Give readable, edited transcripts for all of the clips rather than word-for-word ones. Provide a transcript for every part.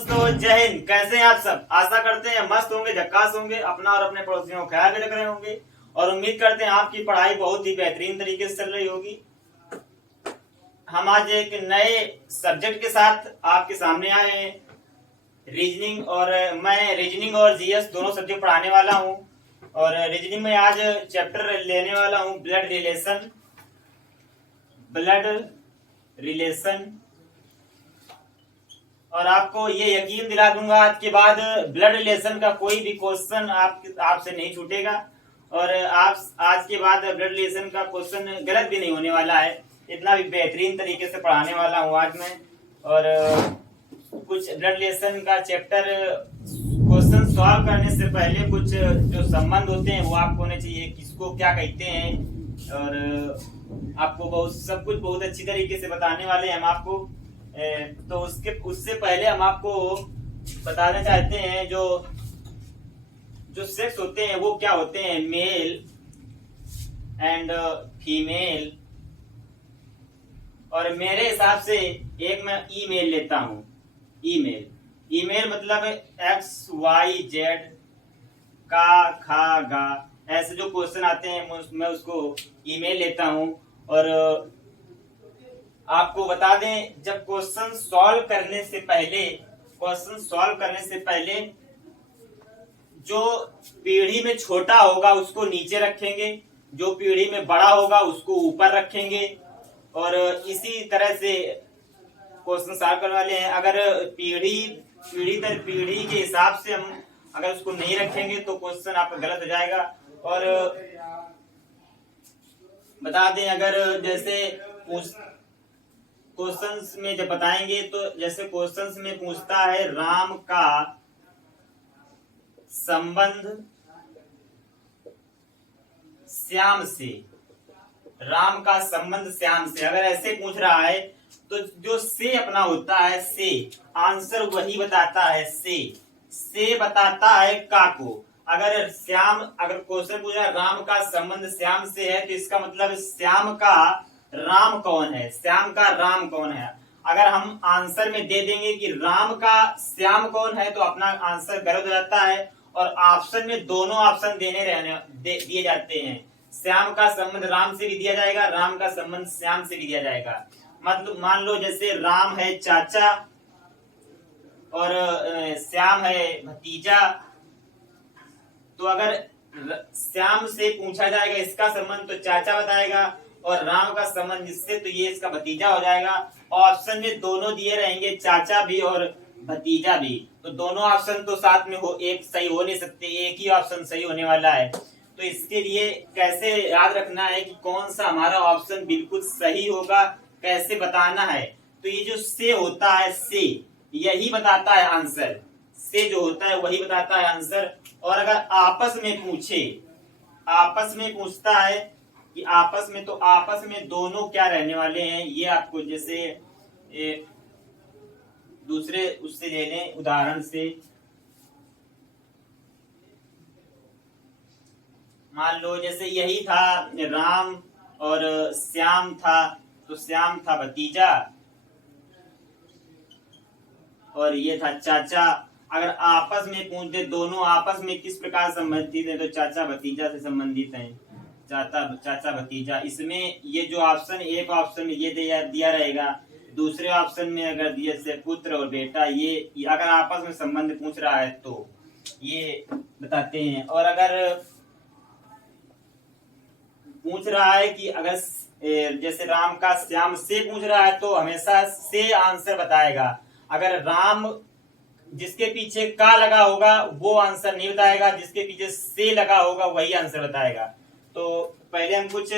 दोस्तों, जय हिंद। कैसे हैं आप सब? आशा करते हैं मस्त होंगे, झक्कास होंगे, अपना और अपने पड़ोसियों का ख्याल भी रख रहे होंगे और उम्मीद करते हैं आपकी पढ़ाई बहुत ही बेहतरीन तरीके से चल रही होगी। हम आज एक नए सब्जेक्ट के साथ आपके सामने आए हैं। रीजनिंग, और मैं रीजनिंग और जीएस दोनों सब्जेक्ट पढ़ाने वाला हूं। और रीजनिंग में आज चैप्टर लेने वाला हूं ब्लड रिलेशन। और आपको ये यकीन दिला दूंगा आज के बाद ब्लड रिलेशन का कोई भी क्वेश्चन आपसे नहीं छूटेगा। और आप आज के बाद ब्लड रिलेशन का क्वेश्चन गलत भी नहीं होने वाला है। इतना भी बेहतरीन तरीके से पढ़ाने वाला हूँ आज मैं। और कुछ ब्लड रिलेशन का चैप्टर क्वेश्चन सॉल्व करने से पहले कुछ जो संबंध होते हैं वो आपको होने चाहिए, किसको क्या कहते हैं। और आपको सब कुछ बहुत अच्छी तरीके से बताने वाले हैं हम आपको। तो उससे पहले हम आपको बताना चाहते हैं जो सेक्स होते हैं वो क्या होते हैं, मेल एंड फीमेल। और मेरे हिसाब से एक मैं ईमेल लेता हूं। ईमेल मतलब एक्स वाई जेड का खा गा, ऐसे जो क्वेश्चन आते हैं मैं उसको ईमेल लेता हूं। और आपको बता दें, जब क्वेश्चन सॉल्व करने से पहले जो पीढ़ी में छोटा होगा उसको नीचे रखेंगे, जो पीढ़ी में बड़ा होगा उसको ऊपर रखेंगे। और इसी तरह से क्वेश्चन सॉल्व करने वाले हैं। अगर पीढ़ी दर पीढ़ी के हिसाब से हम अगर उसको नहीं रखेंगे तो क्वेश्चन आपका गलत हो जाएगा। और बता दें, अगर जैसे क्वेश्चंस में जब बताएंगे तो जैसे क्वेश्चंस में पूछता है राम का संबंध श्याम से, राम का संबंध श्याम से, अगर ऐसे पूछ रहा है तो जो से अपना होता है, से आंसर वही बताता है। से बताता है का को। अगर क्वेश्चन पूछ रहा है राम का संबंध श्याम से है तो इसका मतलब श्याम का राम कौन है, श्याम का राम कौन है। अगर हम आंसर में दे देंगे कि राम का श्याम कौन है तो अपना आंसर गलत हो जाता है। और ऑप्शन में दोनों ऑप्शन दिए जाते हैं। श्याम का संबंध राम से भी दिया जाएगा, राम का संबंध श्याम से भी दिया जाएगा। मतलब मान लो जैसे राम है चाचा और श्याम है भतीजा, तो अगर श्याम से पूछा जाएगा इसका संबंध तो चाचा बताएगा, और राम का संबंध जिससे तो ये इसका भतीजा हो जाएगा। ऑप्शन में दोनों दिए रहेंगे, चाचा भी और भतीजा भी, तो दोनों ऑप्शन तो साथ में एक सही हो नहीं सकते, एक ही ऑप्शन सही होने वाला है। तो इसके लिए कैसे याद रखना है कि कौन सा हमारा ऑप्शन बिल्कुल सही होगा, कैसे बताना है। तो ये जो से होता है, से यही बताता है आंसर, से जो होता है वही बताता है आंसर। और अगर आपस में पूछता है कि आपस में दोनों क्या रहने वाले हैं, ये आपको जैसे दूसरे उससे ले लें, उदाहरण से मान लो जैसे यही था राम और श्याम था, तो श्याम था भतीजा और ये था चाचा। अगर आपस में पूछते दोनों आपस में किस प्रकार संबंधित है तो चाचा भतीजा से संबंधित है, चाचा भतीजा। इसमें ये जो ऑप्शन, एक ऑप्शन में ये दिया रहेगा, दूसरे ऑप्शन में अगर दिए से पुत्र और बेटा, ये अगर आपस में संबंध पूछ रहा है तो ये बताते हैं। और अगर पूछ रहा है कि अगर जैसे राम का श्याम से पूछ रहा है तो हमेशा से आंसर बताएगा। अगर राम जिसके पीछे का लगा होगा वो आंसर नहीं बताएगा, जिसके पीछे से लगा होगा वही आंसर बताएगा। तो पहले हम कुछ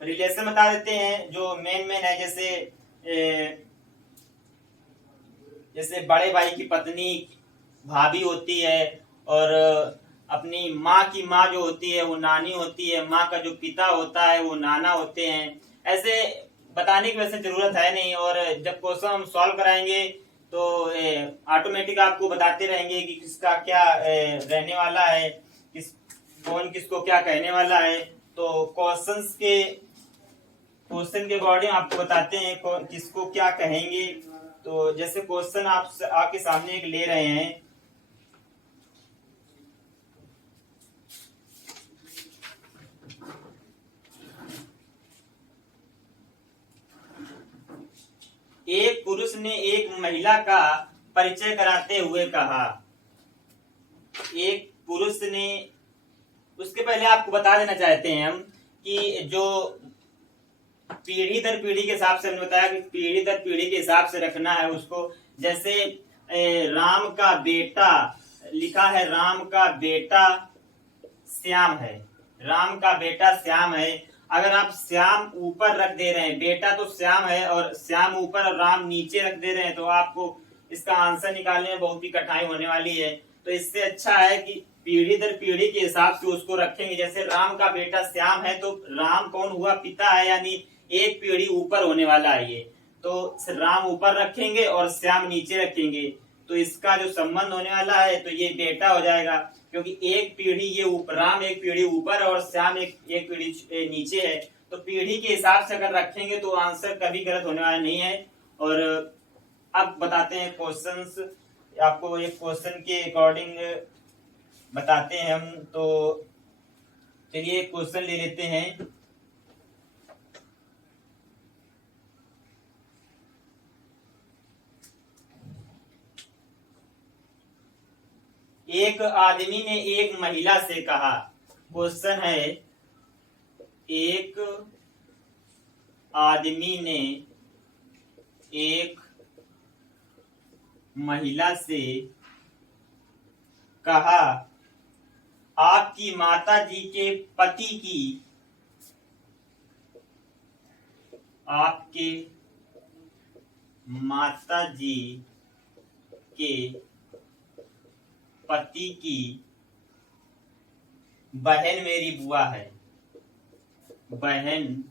रिलेशन बता देते हैं जो मेन है। जैसे बड़े भाई की पत्नी भाभी होती है, और अपनी माँ की माँ जो होती है वो नानी होती है, माँ का जो पिता होता है वो नाना होते हैं। ऐसे बताने की वैसे जरूरत है नहीं। और जब क्वेश्चन हम सॉल्व कराएंगे तो ऑटोमेटिक आपको बताते रहेंगे कि किसका क्या रहने वाला है, कौन किसको क्या कहने वाला है। तो क्वेश्चन के अकॉर्डिंग आपको बताते हैं किसको क्या कहेंगे। तो जैसे क्वेश्चन आप आपके सामने एक ले रहे हैं, एक पुरुष ने एक महिला का परिचय कराते हुए कहा। एक पुरुष ने, उसके पहले आपको बता देना चाहते हैं हम कि जो पीढ़ी दर पीढ़ी के हिसाब से हमने बताया कि पीढ़ी दर पीढ़ी के हिसाब से रखना है उसको। जैसे राम का बेटा लिखा है, राम का बेटा श्याम है, राम का बेटा श्याम है। अगर आप श्याम ऊपर रख दे रहे हैं, बेटा तो श्याम है और श्याम ऊपर और राम नीचे रख दे रहे हैं, तो आपको इसका आंसर निकालने में बहुत ही कठिनाई होने वाली है। तो इससे अच्छा है कि पीढ़ी दर पीढ़ी के हिसाब से उसको रखेंगे। जैसे राम का बेटा श्याम है, तो राम कौन हुआ? पिता है, यानी एक पीढ़ी ऊपर होने वाला है ये। तो राम ऊपर रखेंगे और श्याम नीचे रखेंगे, तो इसका जो संबंध होने वाला है तो ये बेटा हो जाएगा, क्योंकि एक पीढ़ी ये राम एक पीढ़ी ऊपर और श्याम एक पीढ़ी नीचे है। तो पीढ़ी के हिसाब से अगर रखेंगे तो आंसर कभी गलत होने वाला नहीं है। और अब बताते हैं क्वेश्चंस, आपको एक क्वेश्चन के अकॉर्डिंग बताते हैं हम। तो चलिए क्वेश्चन ले लेते हैं। एक आदमी ने एक महिला से कहा। क्वेश्चन है, एक आदमी ने एक महिला से कहा, आपकी माता जी के पति की, आपके माता जी के पति की बहन मेरी बुआ है, बहन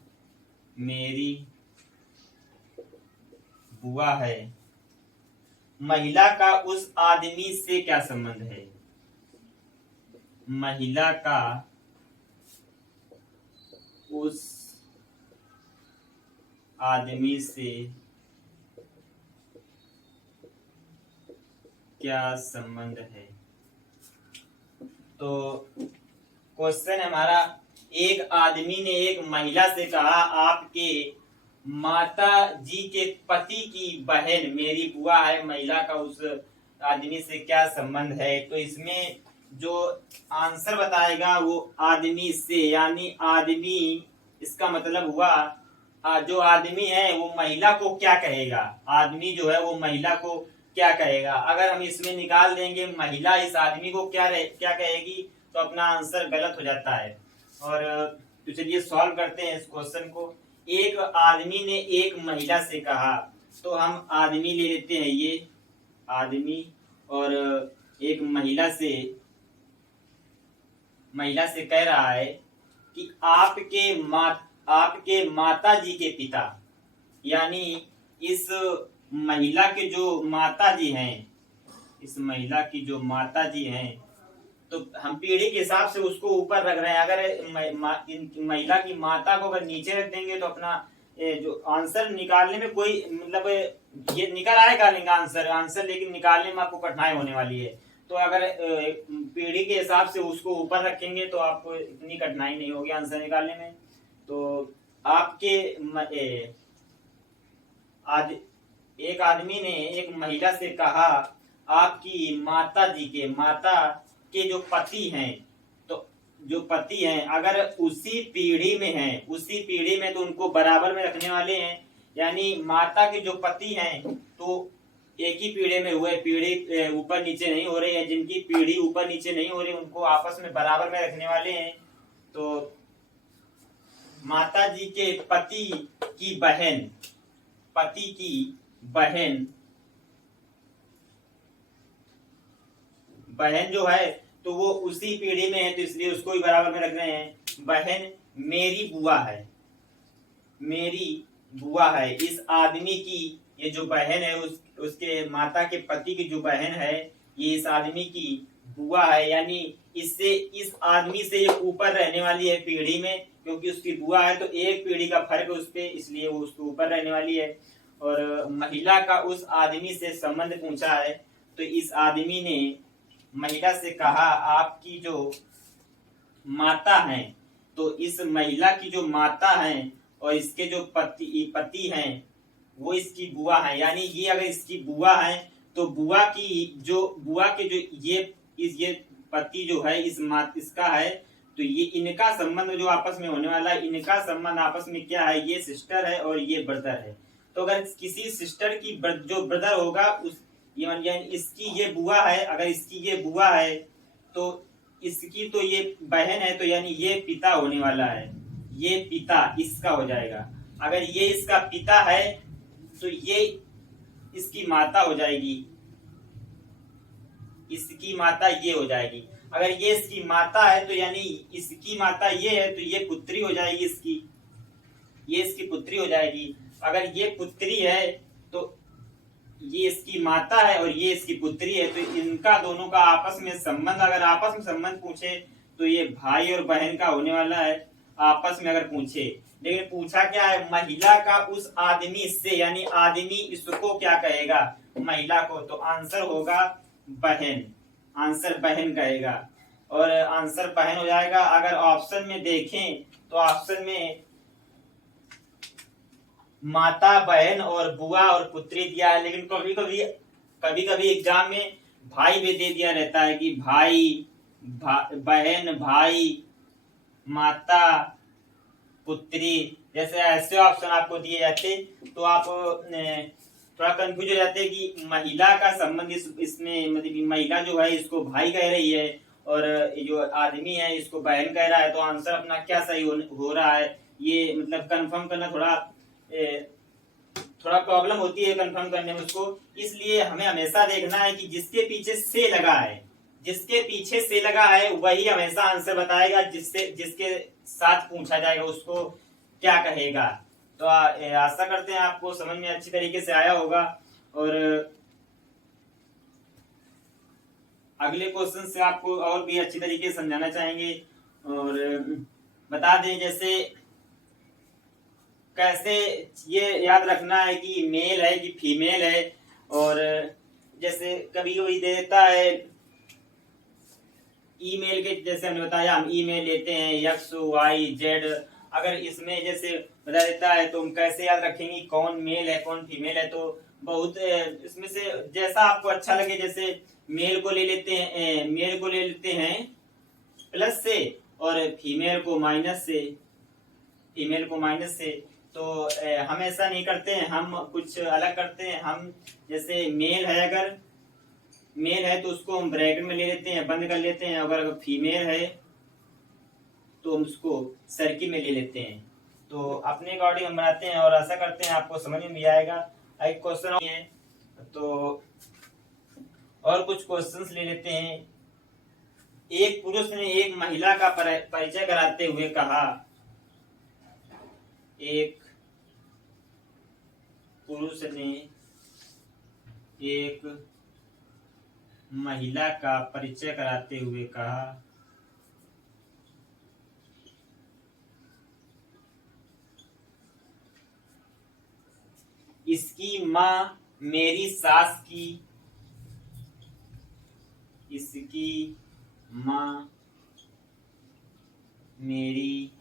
मेरी बुआ है। महिला का उस आदमी से क्या संबंध है? महिला का उस आदमी से क्या संबंध है? तो क्वेश्चन हमारा, एक आदमी ने एक महिला से कहा, आपके माता जी के पति की बहन मेरी बुआ है। महिला का उस आदमी से क्या संबंध है? तो इसमें जो आंसर बताएगा वो आदमी से, यानी आदमी, इसका मतलब हुआ जो आदमी है वो महिला को क्या कहेगा, आदमी जो है वो महिला को क्या कहेगा। अगर हम इसमें निकाल देंगे महिला इस आदमी को क्या कहेगी, तो अपना आंसर गलत हो जाता है। और तो चलिए सॉल्व करते हैं इस क्वेश्चन को। एक आदमी ने एक महिला से कहा, तो हम आदमी ले लेते हैं, ये आदमी, और एक महिला से कह रहा है कि आपके माता जी के पिता, यानी इस महिला के जो माता जी हैं, इस महिला की जो माता जी हैं, तो हम पीढ़ी के हिसाब से उसको ऊपर रख रहे हैं। अगर महिला की माता को अगर नीचे रख देंगे तो अपना जो आंसर निकालने में कोई मतलब ये निकल आएगा आंसर, लेकिन निकालने में आपको कठिनाई होने वाली है। तो अगर पीढ़ी के हिसाब से उसको ऊपर रखेंगे तो आपको इतनी कठिनाई नहीं होगी आंसर निकालने में। तो एक आदमी ने एक महिला से कहा, आपकी माता के जो पति हैं, तो जो पति हैं अगर उसी पीढ़ी में तो उनको बराबर में रखने वाले हैं। यानी माता के जो पति हैं तो एक ही पीढ़ी में हुए, पीढ़ी ऊपर नीचे नहीं हो रही है। जिनकी पीढ़ी ऊपर नीचे नहीं हो रही उनको आपस में बराबर में रखने वाले हैं। तो माता जी के पति की बहन जो है तो वो उसी पीढ़ी में है, तो इसलिए उसको भी बराबर में रख रहे हैं। बहन मेरी बुआ है। इस आदमी की ये जो बहन है उसके माता के पति की जो बहन है ये इस आदमी की बुआ है। यानी इस आदमी से ये ऊपर रहने वाली है पीढ़ी में, क्योंकि उसकी बुआ है तो एक पीढ़ी का फर्क है उस पे, इसलिए वो उसके ऊपर रहने वाली है। और महिला का उस आदमी से संबंध पूछा है। तो इस आदमी ने महिला से कहा आपकी जो माता है, तो इस महिला की जो माता है और इसके जो पति हैं वो इसकी बुआ है। यानी ये अगर इसकी बुआ है तो बुआ के जो ये पति जो है इसका है, तो ये इनका संबंध जो आपस में होने वाला है, इनका संबंध आपस में क्या है, ये सिस्टर है और ये ब्रदर है। तो अगर किसी सिस्टर की जो ब्रदर होगा उस यानी इसकी ये बुआ है, अगर इसकी ये बुआ है तो इसकी तो ये बहन है, तो यानी ये पिता होने वाला है, ये पिता इसका हो जाएगा। अगर ये इसका पिता है तो ये इसकी माता हो जाएगी, इसकी माता ये हो जाएगी। अगर ये इसकी माता है तो यानी इसकी माता ये है, तो ये पुत्री हो जाएगी इसकी, ये इसकी पुत्री हो जाएगी। अगर ये पुत्री है तो ये इसकी माता है और ये इसकी पुत्री है, तो इनका दोनों का आपस में संबंध, अगर आपस में संबंध पूछे तो ये भाई और बहन का होने वाला है आपस में अगर पूछे। लेकिन पूछा क्या है, महिला का उस आदमी से, यानी आदमी इसको क्या कहेगा, महिला को, तो आंसर होगा बहन, आंसर बहन कहेगा और आंसर बहन हो जाएगा। अगर ऑप्शन में देखें तो ऑप्शन में माता, बहन और बुआ और पुत्री दिया है, लेकिन कभी कभी एग्जाम में भाई भी दे दिया रहता है कि भाई, बहन, भाई, माता, पुत्री, जैसे ऐसे ऑप्शन आपको दिए जाते तो आप थोड़ा कंफ्यूज हो जाते कि महिला का संबंध इसमें मतलब महिला जो है इसको भाई कह रही है और जो आदमी है इसको बहन कह रहा है, तो आंसर अपना क्या सही हो रहा है, ये मतलब कंफर्म करना थोड़ा प्रॉब्लम होती है कंफर्म करने में उसको। इसलिए हमें हमेशा देखना है कि जिसके पीछे से लगा है, जिसके पीछे से लगा है वही हमेशा आंसर बताएगा, जिसके साथ पूछा जाएगा उसको क्या कहेगा। तो आशा करते हैं आपको समझ में अच्छी तरीके से आया होगा। और अगले क्वेश्चन से आपको और भी अच्छी तरीके से समझाना चाहेंगे और बता दें जैसे कैसे ये याद रखना है कि मेल है कि फीमेल है। और जैसे कभी कभी दे देता है ईमेल के, जैसे हमने बताया हम ईमेल लेते हैं एक्स वाई जेड, अगर इसमें जैसे बता देता है तो हम कैसे याद रखेंगे कौन मेल है कौन फीमेल है। तो बहुत इसमें से जैसा आपको अच्छा लगे, जैसे मेल को ले लेते हैं प्लस से और फीमेल को माइनस से। तो हम ऐसा नहीं करते हैं, हम कुछ अलग करते हैं। हम जैसे मेल है तो उसको हम ब्रैकेट में ले लेते हैं, बंद कर लेते हैं। अगर फीमेल है तो हम उसको सर्किल में ले लेते हैं। तो अपने अकॉर्डिंग हम बनाते हैं और ऐसा करते हैं आपको समझ में भी आएगा। एक क्वेश्चन है तो और कुछ क्वेश्चंस ले लेते हैं। एक पुरुष ने एक महिला का परिचय कराते हुए कहा, एक पुरुष ने एक महिला का परिचय कराते हुए कहा, इसकी माँ मेरी सास की, इसकी माँ मेरी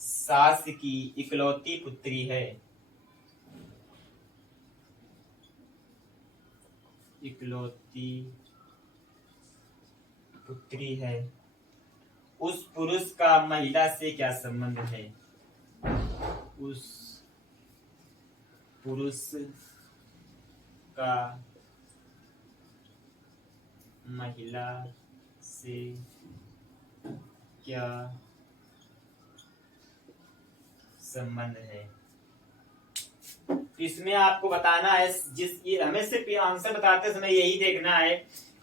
सास की इकलौती पुत्री है, इकलौती पुत्री है। उस पुरुष का महिला से क्या संबंध है? उस पुरुष का महिला से क्या संबंध है? इसमें आपको बताना है, ये हमें सिर्फ आंसर बताते समय यही देखना है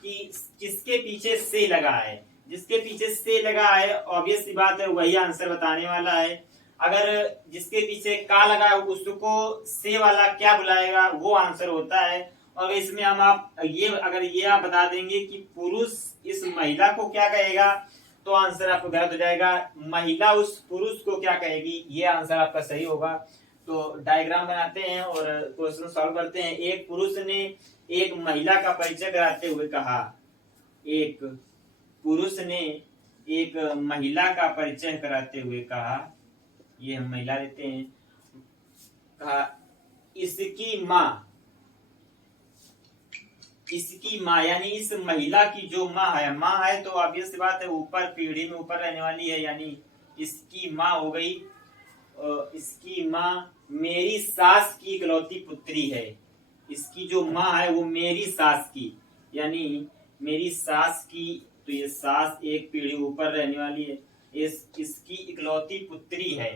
कि किसके पीछे से लगा है। जिसके पीछे से लगा है ऑब्वियस सी बात है वही आंसर बताने वाला है। अगर जिसके पीछे का लगा है उसको से वाला क्या बुलाएगा वो आंसर होता है। और इसमें हम अगर ये आप बता देंगे कि पुरुष इस महिला को क्या कहेगा तो आंसर आपको गलत हो जाएगा। महिला उस पुरुष को क्या कहेगी ये आंसर आपका सही होगा। तो डायग्राम बनाते हैं और क्वेश्चन सॉल्व करते हैं। एक पुरुष ने एक महिला का परिचय कराते हुए कहा, एक पुरुष ने एक महिला का परिचय कराते हुए कहा, ये हम महिला लेते हैं, कहा इसकी माँ यानी इस महिला की जो माँ है तो ऑब्वियस सी बात है ऊपर पीढ़ी में ऊपर रहने वाली है, यानी इसकी माँ हो गई। इसकी माँ मेरी सास की इकलौती पुत्री है। इसकी जो माँ है वो मेरी सास की, यानी मेरी सास की, तो ये सास एक पीढ़ी ऊपर रहने वाली है, इसकी इकलौती पुत्री है।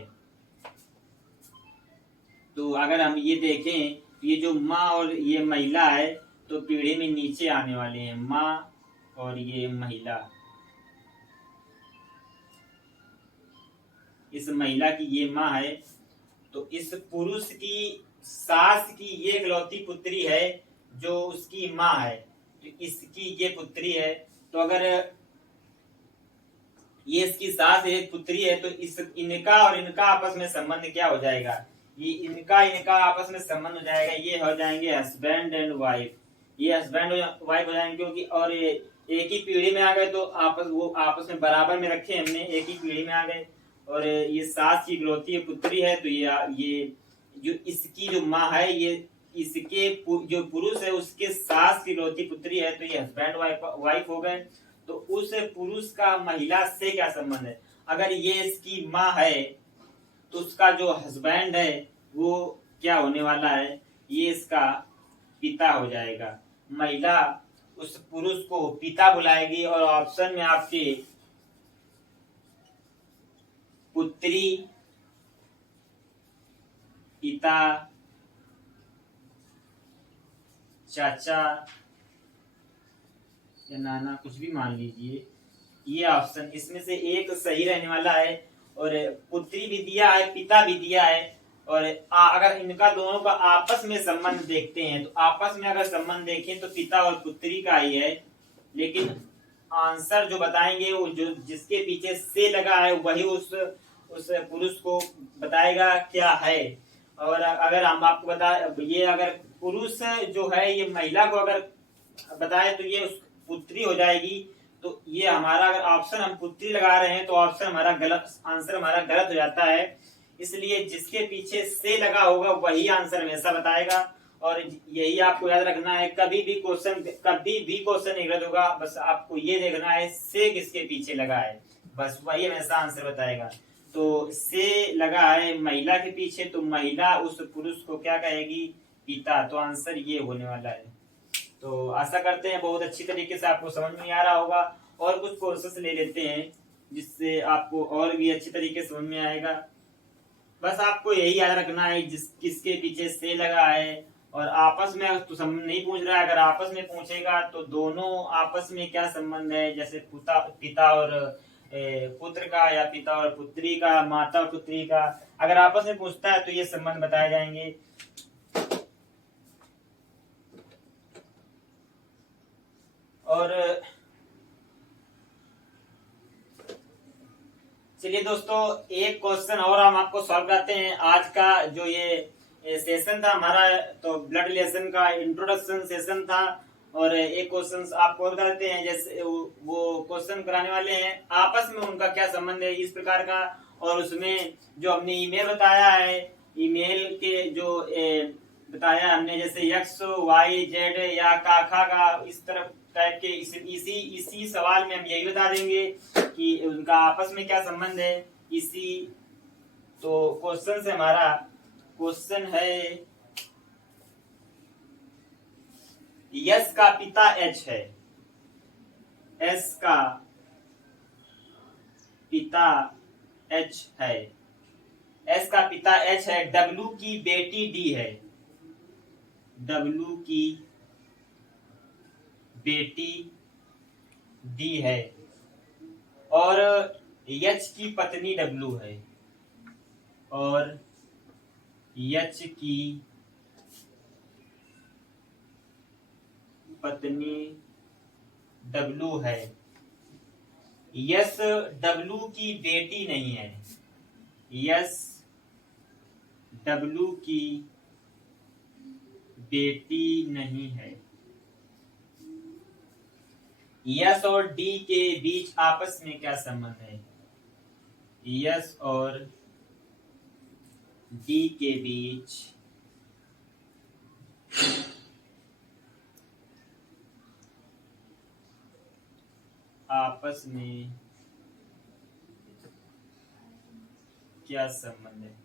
तो अगर हम ये देखें तो ये जो माँ और ये महिला है तो पीढ़ी में नीचे आने वाले हैं, माँ और ये महिला। इस महिला की ये माँ है तो इस पुरुष की सास की ये इकलौती पुत्री है जो उसकी माँ है, तो इसकी ये पुत्री है। तो अगर ये इसकी सास एक पुत्री है तो इनका और इनका आपस में संबंध क्या हो जाएगा, ये इनका आपस में संबंध हो जाएगा, ये हो जाएंगे हस्बैंड एंड वाइफ। ये हस्बैंड वाइफ हो जाएंगे क्योंकि और ये एक ही पीढ़ी में आ गए तो आपस में बराबर में रखे हमने, एक ही पीढ़ी में आ गए। और ये सास की इकलौती पुत्री है तो ये जो इसकी जो माँ है ये इसके जो पुरुष है उसके सास की इकलौती पुत्री है, तो ये हस्बैंड वाइफ हो गए। तो उस पुरुष का महिला से क्या संबंध है, अगर ये इसकी माँ है तो उसका जो हस्बैंड है वो क्या होने वाला है, ये इसका पिता हो जाएगा। महिला उस पुरुष को पिता बुलाएगी और ऑप्शन में आपके पुत्री, पिता, चाचा या नाना कुछ भी मान लीजिए, ये ऑप्शन इसमें से एक सही रहने वाला है। और पुत्री भी दिया है, पिता भी दिया है। और अगर इनका दोनों का आपस में संबंध देखते हैं तो आपस में अगर संबंध देखें तो पिता और पुत्री का ही है, लेकिन आंसर जो बताएंगे वो जो जिसके पीछे से लगा है वही उस पुरुष को बताएगा क्या है। और अगर हम आपको बता ये अगर पुरुष जो है ये महिला को अगर बताए तो ये पुत्री हो जाएगी। तो ये हमारा अगर ऑप्शन हम पुत्री लगा रहे हैं तो ऑप्शन हमारा गलत, आंसर हमारा गलत हो जाता है। इसलिए जिसके पीछे से लगा होगा वही आंसर हमेशा बताएगा। और यही आपको याद रखना है, कभी भी क्वेश्चन नहीं गलत होगा, बस आपको ये देखना है से किसके पीछे लगा है, बस वही हमेशा आंसर बताएगा। तो से लगा है महिला के पीछे तो महिला उस पुरुष को क्या कहेगी, पिता। तो आंसर ये होने वाला है। तो आशा करते हैं बहुत अच्छी तरीके से आपको समझ में आ रहा होगा। और कुछ कोर्सेस ले लेते हैं जिससे आपको और भी अच्छी तरीके से समझ में आएगा। बस आपको यही याद रखना है किसके पीछे से लगा है। और आपस में तो संबंध नहीं पूछ रहा है, अगर आपस में पूछेगा तो दोनों आपस में क्या संबंध है, जैसे पिता और पुत्र का, या पिता और पुत्री का, माता और पुत्री का, अगर आपस में पूछता है तो ये संबंध बताए जाएंगे। और चलिए दोस्तों एक क्वेश्चन और हम आपको सॉल्व करते हैं। आज का जो ये सेशन था हमारा, तो ब्लड रिलेशन का इंट्रोडक्शन सेशन था। और एक क्वेश्चन आपको और करते हैं, जैसे वो क्वेश्चन कराने वाले हैं आपस में उनका क्या संबंध है इस प्रकार का। और उसमें जो हमने ईमेल बताया है, ईमेल के जो बताया हमने, जैसे एक्स वाई जेड या काखा का इस तरफ टाइप के, इसी सवाल में हम यही बता देंगे कि उनका आपस में क्या संबंध है। इसी तो क्वेश्चन से हमारा क्वेश्चन है, यस का पिता एच है, एस का पिता एच है, एस का पिता एच है, डब्ल्यू की बेटी डी है, डब्ल्यू की बेटी डी है, और एच की पत्नी डब्ल्यू है, और एच की पत्नी डब्ल्यू है। यस डब्ल्यू की बेटी नहीं है, यस डब्लू की बेटी नहीं है। यस और डी के बीच आपस में क्या संबंध है? यस और डी के बीच आपस में क्या संबंध है?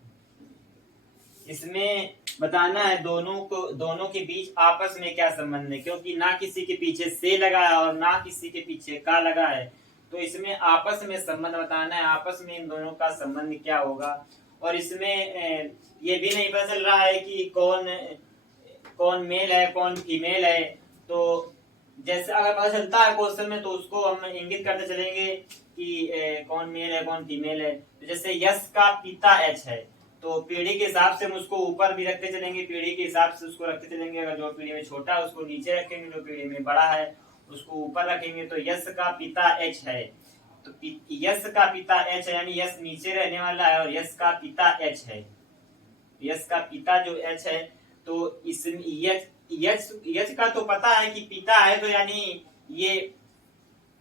इसमें बताना है दोनों के बीच आपस में क्या संबंध है, क्योंकि ना किसी के पीछे से लगा है और ना किसी के पीछे का लगा है, तो इसमें आपस में संबंध बताना है, आपस में इन दोनों का संबंध क्या होगा। और इसमें ये भी नहीं पता चल रहा है कि कौन मेल है कौन फीमेल है, तो जैसे अगर पता चलता है क्वेश्चन में तो उसको हम इंगित करते चलेंगे कि कौन मेल है कौन फीमेल है। तो जैसे यश का पिता एच है, तो पीढ़ी के हिसाब से हम उसको ऊपर भी रखते चलेंगे, पीढ़ी के हिसाब से उसको रखते चलेंगे। अगर जो पीढ़ी में छोटा है उसको नीचे रखेंगे, जो पीढ़ी में बड़ा है उसको ऊपर रखेंगे। तो यश का पिता एच है, तो यश का पिता एच है, यानी यश नीचे रहने वाला है और यश का पिता एच है। यश का पिता जो एच है, तो इसमें यश का तो पता है कि पिता है, तो यानी ये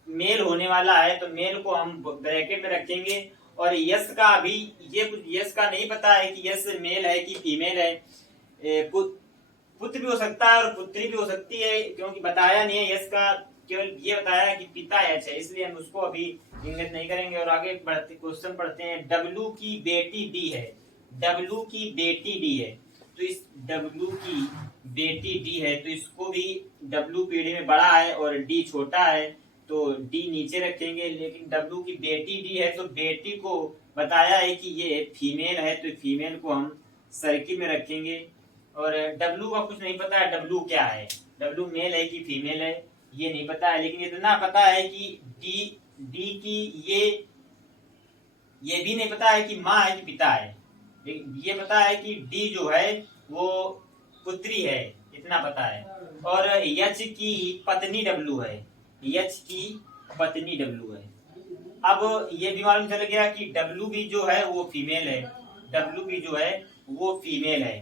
मेल होने वाला है, तो मेल को हम ब्रैकेट में रखेंगे। और यश का अभी ये कुछ यश का नहीं पता है कि यश मेल है कि फीमेल है। पुत्र भी हो सकता है और पुत्री भी हो सकती है, क्योंकि बताया नहीं है यश का, केवल ये बताया कि पिता एच है, इसलिए हम उसको अभी इंगित नहीं करेंगे। और आगे बढ़ते क्वेश्चन पढ़ते हैं। डब्लू की बेटी डी है, डब्लू की बेटी डी है, तो इस डब्लू की बेटी डी है, तो इसको भी डब्लू पीढ़ी में बड़ा है और डी छोटा है, तो डी नीचे रखेंगे। लेकिन डब्लू की बेटी डी है, तो बेटी को बताया है कि ये फीमेल है, तो फीमेल को हम सर्किल में रखेंगे। और डब्लू का कुछ नहीं पता है, डब्लू क्या है, डब्लू मेल है कि फीमेल है ये नहीं पता है। लेकिन इतना पता है कि डी की ये भी नहीं पता है कि माँ है कि पिता है। ये पता है कि डी जो है वो पुत्री है, इतना पता है। और यच की पत्नी डब्लू है, यच की पत्नी डब्लू है। अब ये भी मालूम चल गया कि डब्लू भी जो है वो फीमेल है, डब्लू भी जो है वो फीमेल है।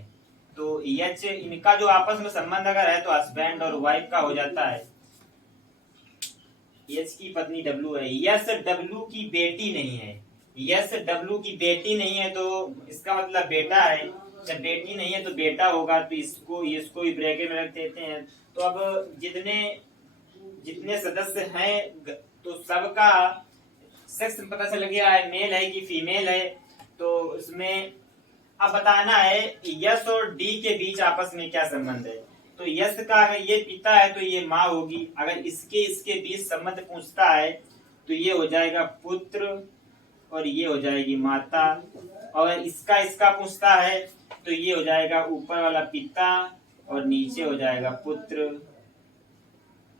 तो यच इनका जो आपस में संबंध अगर है तो हस्बैंड और वाइफ का हो जाता है। यच की पत्नी डब्लू है। यस डब्लू की बेटी नहीं है, यस डब्लू की बेटी नहीं है, तो इसका मतलब बेटा है। जब बेटी नहीं है तो बेटा होगा, तो इसको भी ब्रैकेट में रख देते हैं। तो अब जितने सदस्य हैं तो सबका सेक्स पता चल गया है, मेल है कि फीमेल है। तो इसमें अब बताना है यस और डी के बीच आपस में क्या संबंध है। तो यस का अगर ये पिता है तो ये माँ होगी, अगर इसके बीच संबंध पूछता है तो ये हो जाएगा पुत्र और ये हो जाएगी माता। और इसका पूछता है तो ये हो जाएगा ऊपर वाला पिता और नीचे हो जाएगा पुत्र।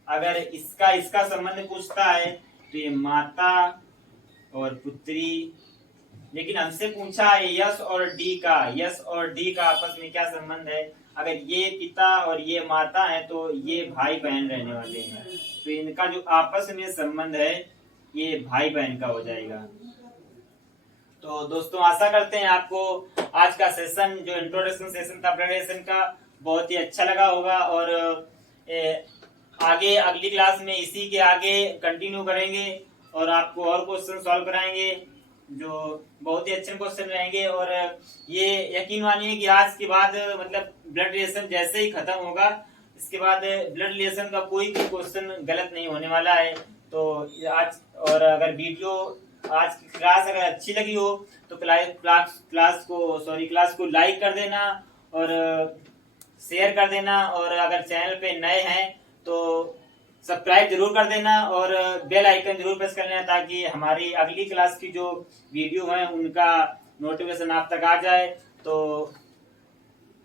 अगर इसका संबंध पूछता है तो ये माता और पुत्री। लेकिन हमसे पूछा है यस और डी का, यस और डी का आपस में क्या संबंध है। अगर ये पिता और ये माता है तो ये भाई बहन रहने वाले हैं, तो इनका जो आपस में संबंध है ये भाई बहन का हो जाएगा। तो दोस्तों आशा करते हैं आपको आज का सेशन जो इंट्रोडक्शन सेशन था प्रेजेंटेशन का बहुत ही अच्छा लगा होगा। और आगे अगली क्लास में इसी के आगे कंटिन्यू करेंगे और आपको और क्वेश्चन सॉल्व कराएंगे जो बहुत ही अच्छे क्वेश्चन रहेंगे। और ये यकीन मानिए कि आज के बाद मतलब ब्लड रिलेशन जैसे ही खत्म होगा इसके बाद ब्लड रिलेशन का कोई भी क्वेश्चन गलत नहीं होने वाला है। तो आज और अगर वीडियो आज की क्लास अगर अच्छी लगी हो तो क्लास को लाइक कर देना और शेयर कर देना। और अगर चैनल पे नए हैं तो सब्सक्राइब जरूर कर देना और बेल आइकन जरूर प्रेस कर लेना ताकि हमारी अगली क्लास की जो वीडियो है उनका नोटिफिकेशन आप तक आ जाए। तो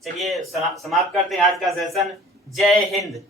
चलिए समाप्त करते हैं आज का सेशन। जय हिंद।